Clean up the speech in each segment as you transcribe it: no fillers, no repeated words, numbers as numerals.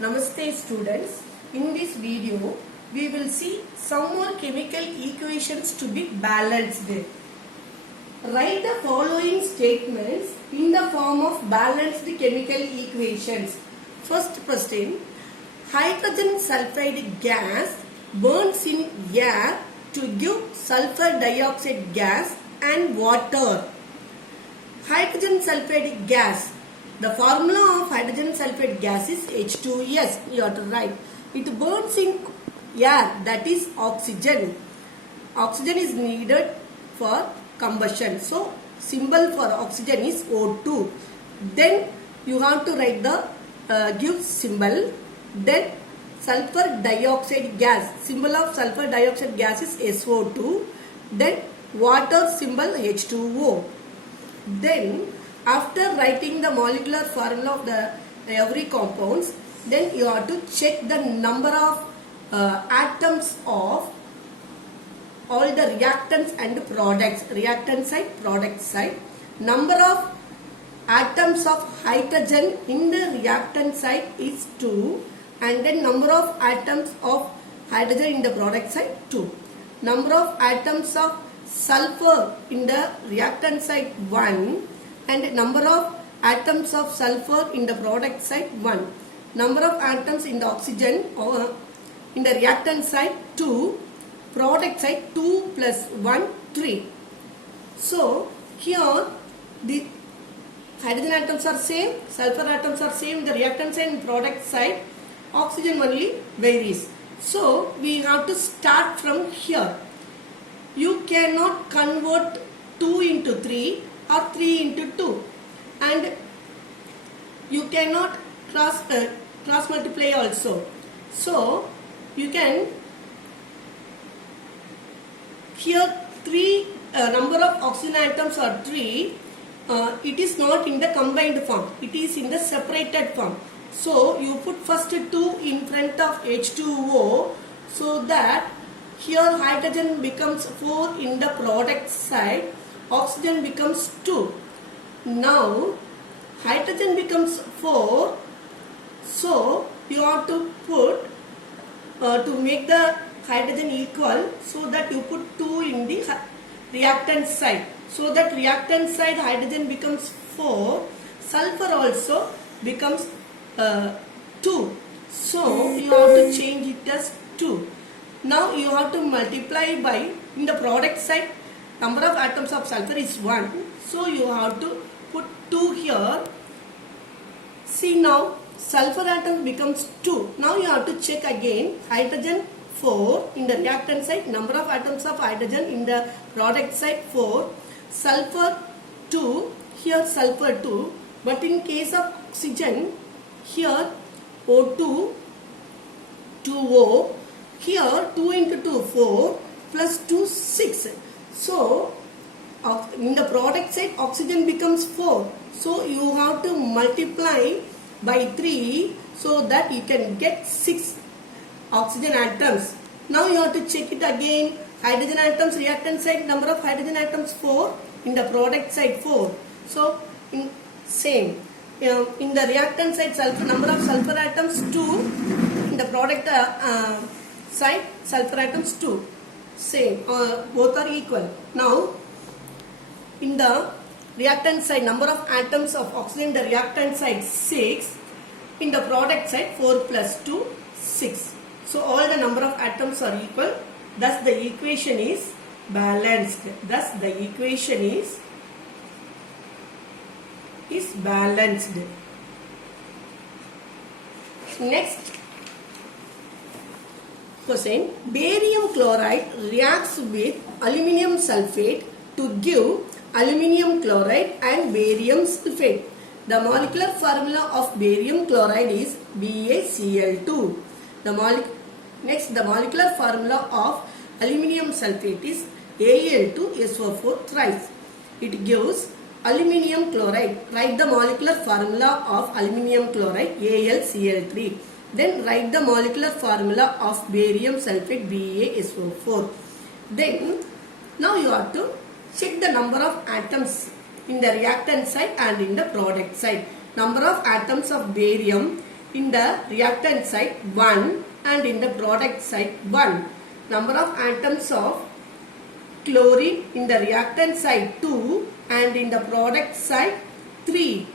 Namaste students. In this video, we will see some more chemical equations to be balanced. Write the following statements in the form of balanced chemical equations. First question, hydrogen sulfide gas burns in air to give sulfur dioxide gas and water. Hydrogen sulfide gas. The formula of hydrogen sulfide gas is H2S. You have to write. It burns in air, that is oxygen. Oxygen is needed for combustion. So, symbol for oxygen is O2. Then you have to write the give symbol. Then sulfur dioxide gas. Symbol of sulfur dioxide gas is SO2. Then water symbol H2O. Then after writing the molecular formula of the every compounds, then you have to check the number of atoms of all the reactants and products. Reactant side, product side. Number of atoms of hydrogen in the reactant side is 2, and then number of atoms of hydrogen in the product side 2. Number of atoms of sulfur in the reactant side 1, and number of atoms of sulfur in the product side 1. Number of atoms in the oxygen or in the reactant side 2, product side 2 plus 1, 3. So here the hydrogen atoms are same, sulfur atoms are same in the reactant side and product side. Oxygen only varies. So we have to start from here. You cannot convert 2 into 3 or 3 into 2, and you cannot cross multiply also. So you can here 3 number of oxygen atoms are 3. It is not in the combined form, it is in the separated form. So you put first 2 in front of H2O, so that here hydrogen becomes 4 in the product side, oxygen becomes 2. Now hydrogen becomes 4, so you have to put to make the hydrogen equal, so that you put 2 in the reactant side, so that reactant side hydrogen becomes 4, sulfur also becomes 2. So you have to change it as 2. Now you have to multiply by, in the product side number of atoms of sulfur is 1, so you have to put 2 here. See, now sulfur atom becomes 2. Now you have to check again. Hydrogen 4 in the reactant side, number of atoms of hydrogen in the product side 4, sulfur 2, here sulfur 2, but in case of oxygen, here O2, 2O, here 2 into 2, 4, plus 2, 6. So in the product side oxygen becomes 4, so you have to multiply by 3, so that you can get 6 oxygen atoms. Now you have to check it again. Hydrogen atoms, reactant side, number of hydrogen atoms 4, in the product side 4. So in same, in the reactant side sulfur, number of sulfur atoms 2, in the product side sulfur atoms 2. Same, both are equal. Now in the reactant side, number of atoms of oxygen in the reactant side 6, in the product side 4 plus 2, 6. So all the number of atoms are equal, thus the equation is balanced. Thus the equation is balanced. Next question, barium chloride reacts with aluminium sulfate to give aluminium chloride and barium sulfate. The molecular formula of barium chloride is BaCl2. The molecular formula of aluminium sulfate is Al2SO4 thrice. It gives aluminium chloride. Write the molecular formula of aluminium chloride AlCl3. Then write the molecular formula of barium sulfate BaSO4. Then now you have to check the number of atoms in the reactant side and in the product side. Number of atoms of barium in the reactant side 1 and in the product side 1. Number of atoms of chlorine in the reactant side 2 and in the product side 3.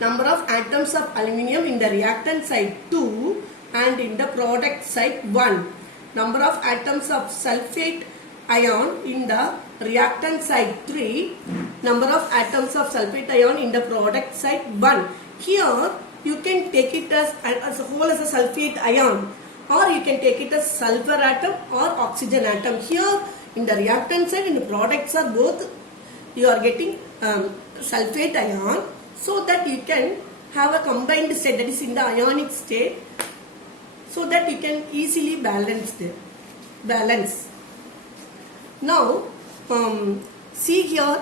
Number of atoms of aluminium in the reactant side 2 and in the product side 1. Number of atoms of sulfate ion in the reactant side 3. Number of atoms of sulfate ion in the product side 1. Here you can take it as a whole as a sulfate ion, or you can take it as sulfur atom or oxygen atom. Here in the reactant side and the products are both, you are getting sulfate ion, so that you can have a combined state, that is in the ionic state, so that you can easily balance. Now see here,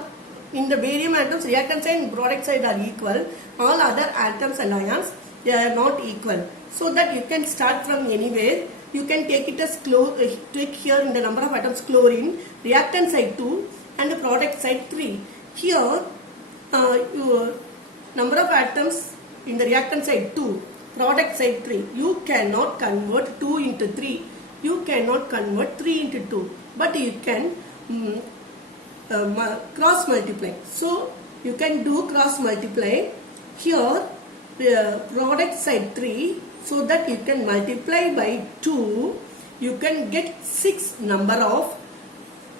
in the barium atoms, reactant side and product side are equal. All other atoms and ions, they are not equal. So that you can start from anywhere. You can take it as take here in the number of atoms chlorine, reactant side 2 and the product side 3. Here your number of atoms in the reactant side 2, product side 3. You cannot convert 2 into 3. You cannot convert 3 into 2. But you can cross multiply. So you can do cross multiply. Here product side 3, so that you can multiply by 2. You can get 6 number of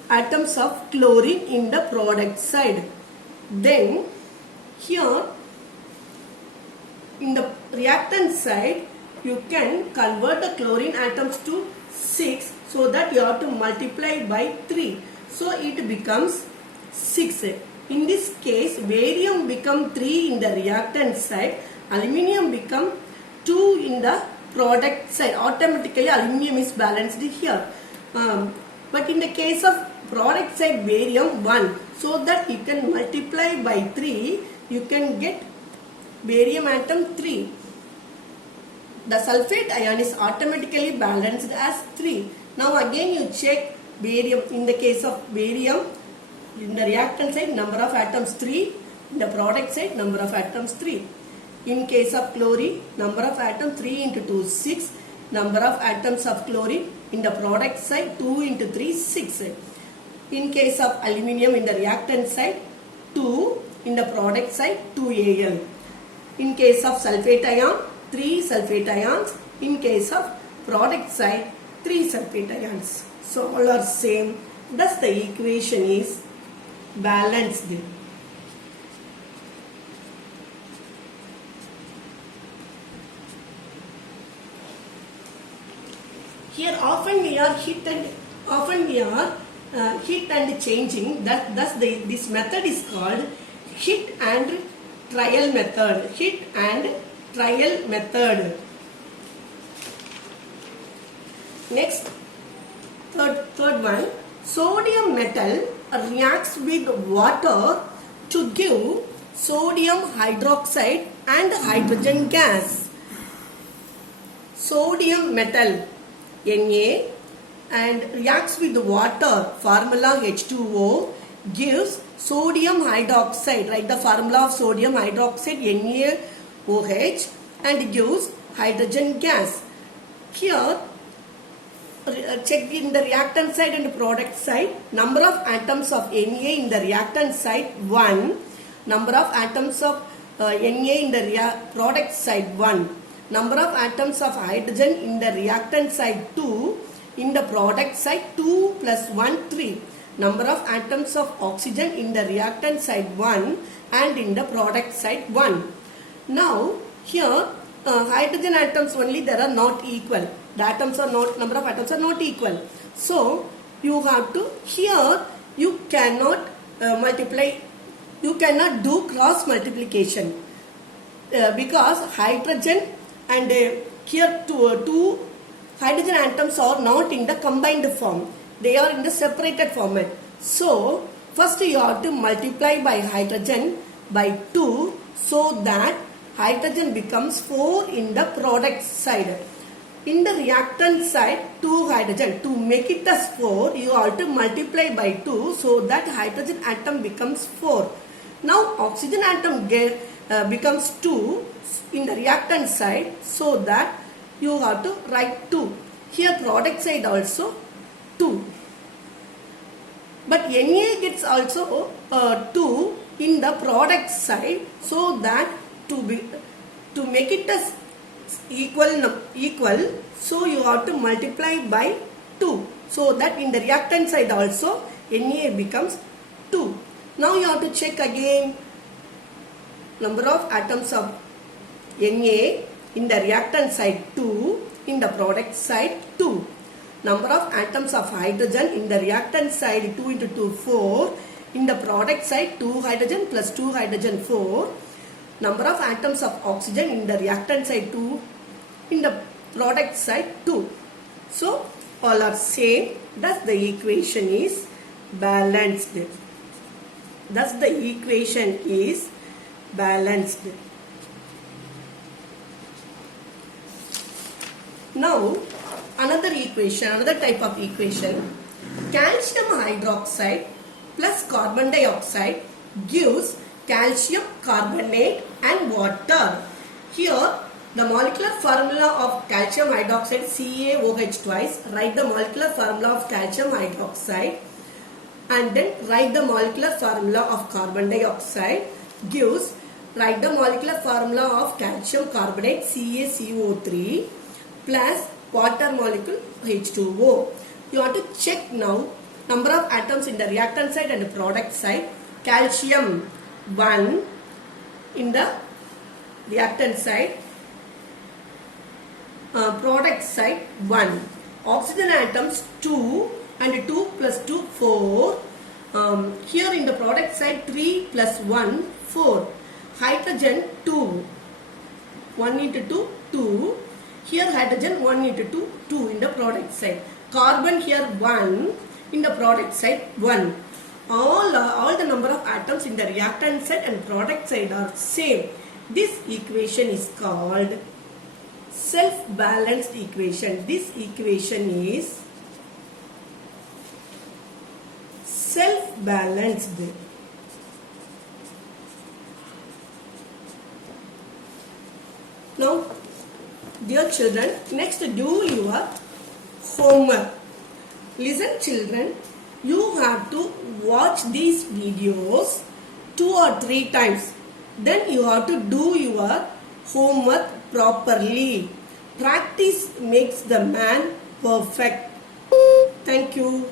atoms of chlorine in the product side. Then here in the reactant side, you can convert the chlorine atoms to 6, so that you have to multiply by 3. So it becomes 6. In this case, barium become 3 in the reactant side, aluminium become 2 in the product side. Automatically aluminium is balanced here. But in the case of product side, barium 1, so that you can multiply by 3, you can get barium atom 3. The sulfate ion is automatically balanced as 3. Now again you check barium. In the case of barium, in the reactant side, number of atoms 3. In the product side, number of atoms 3. In case of chlorine, number of atoms 3 into 2 6. Number of atoms of chlorine in the product side 2 into 3 6. In case of aluminium, in the reactant side 2, in the product side 2 Al. In case of sulfate ion, 3 sulfate ions. In case of product side, 3 sulfate ions. So all are same. Thus the equation is balanced. Here often we are hit and changing. Thus this method is called hit and trial method. Hit and trial method. Next, third one, sodium metal reacts with water to give sodium hydroxide and hydrogen gas. Sodium metal Na and reacts with water, formula H2O, gives sodium hydroxide. Write the formula of sodium hydroxide NaOH and gives hydrogen gas. Here check in the reactant side and product side. Number of atoms of Na in the reactant side 1. Number of atoms of Na in the product side 1. Number of atoms of hydrogen in the reactant side 2. In the product side 2 plus 1 3. Number of atoms of oxygen in the reactant side 1 and in the product side 1. Now here hydrogen atoms only, there are not equal. The atoms are not, number of atoms are not equal. So you have to, here you cannot multiply, you cannot do cross multiplication because hydrogen and here two hydrogen atoms are not in the combined form. They are in the separated format. So first you have to multiply by hydrogen by 2 so that hydrogen becomes 4 in the product side. In the reactant side, 2 hydrogen. To make it as 4, you have to multiply by 2 so that hydrogen atom becomes 4. Now oxygen atom becomes 2. in the reactant side, so that you have to write 2. Here product side also 2. But Na gets also 2 in the product side, so that to make it as equal, so you have to multiply by 2, so that in the reactant side also Na becomes 2. Now you have to check again number of atoms of Na in the reactant side 2, in the product side 2. Number of atoms of hydrogen in the reactant side 2 into 2 4, in the product side 2 hydrogen plus 2 hydrogen 4. Number of atoms of oxygen in the reactant side 2, in the product side 2. So all are same, thus the equation is balanced. Thus the equation is balanced. Now another equation, another type of equation, calcium hydroxide plus carbon dioxide gives calcium carbonate and water. Here the molecular formula of calcium hydroxide CaOH twice, write the molecular formula of calcium hydroxide and then write the molecular formula of carbon dioxide gives, write the molecular formula of calcium carbonate CaCO3 plus water molecule H2O. You have to check now number of atoms in the reactant side and the product side. Calcium 1 in the reactant side, product side 1. Oxygen atoms 2 and 2 plus 2 4. Here in the product side 3 plus 1 4. Hydrogen 2, 1 into 2 2. Here hydrogen 1 into 2 2 in the product side. Carbon here 1 in the product side 1. All the number of atoms in the reactant side and product side are same. This equation is called self-balanced equation. This equation is self-balanced. Now, dear children, next do your homework. Listen children, you have to watch these videos 2 or 3 times. Then you have to do your homework properly. Practice makes the man perfect. Thank you.